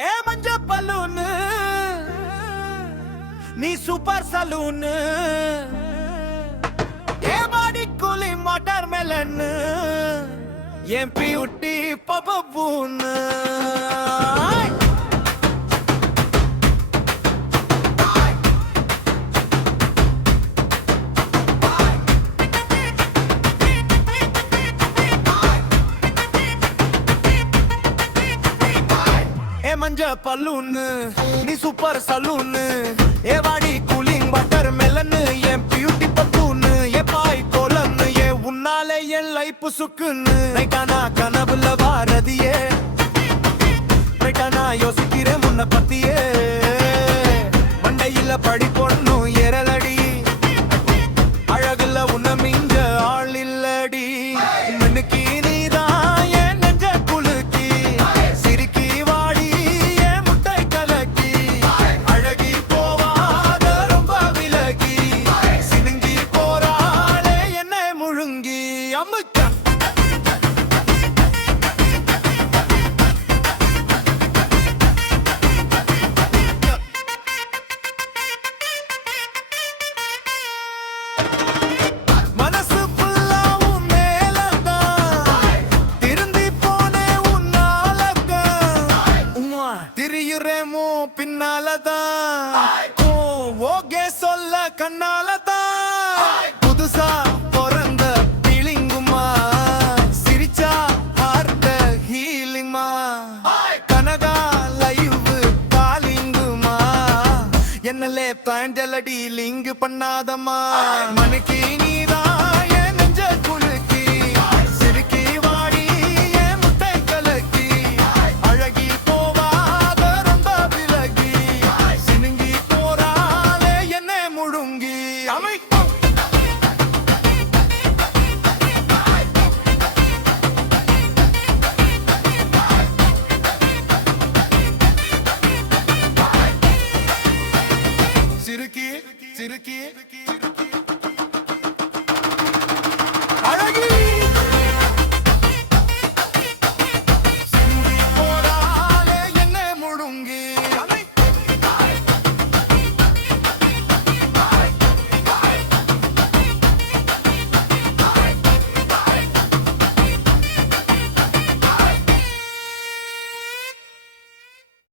ஏ மஞ்ச பலூனு நீ super saloon ஏ பாடி கூலி வாட்டர் மெலன் என் பியூட்டி பபூன்னு மஞ்ச பலூனு நீ சூப்பர் சலூனு ஏ வாடி கூலிங் வாட்டர் மெலன் என் பியூட்டி பப்பூன்னு ஏ பாய் கோலன்னு ஏ உன்னாலே என் லைஃப் சுக்குன்னு நைட்டானா கனவுல வாரதியே நைட்டானா யோசிக்கிறேன் முன்ன பத்தியே மண்டையில படி பொண்ணும் எரலடி அழகுல உன்ன மிஞ்ச ஆள் இல்லடி மண்ணுக்கு நீதான் என் நெஞ்ச குலுக்கி சிரிக்கி வாடி என் முட்டை கலக்கி அழகி போவாத ரொம்ப விலகி சினுங்கி போறாளே என்ன முழுங்கி அம்முக்க பின்னாலதான் ஓகே சொல்ல கண்ணாலதான் புதுசா பிறந்த பிளிங்குமா சிரிச்சா ஹார்ட் ஹீலிங்மா கனகா லைவ் காலிங்குமா என்னலே பேண்டலடி லிங்க் பண்ணாதம்மா மணிக்கு நீதான்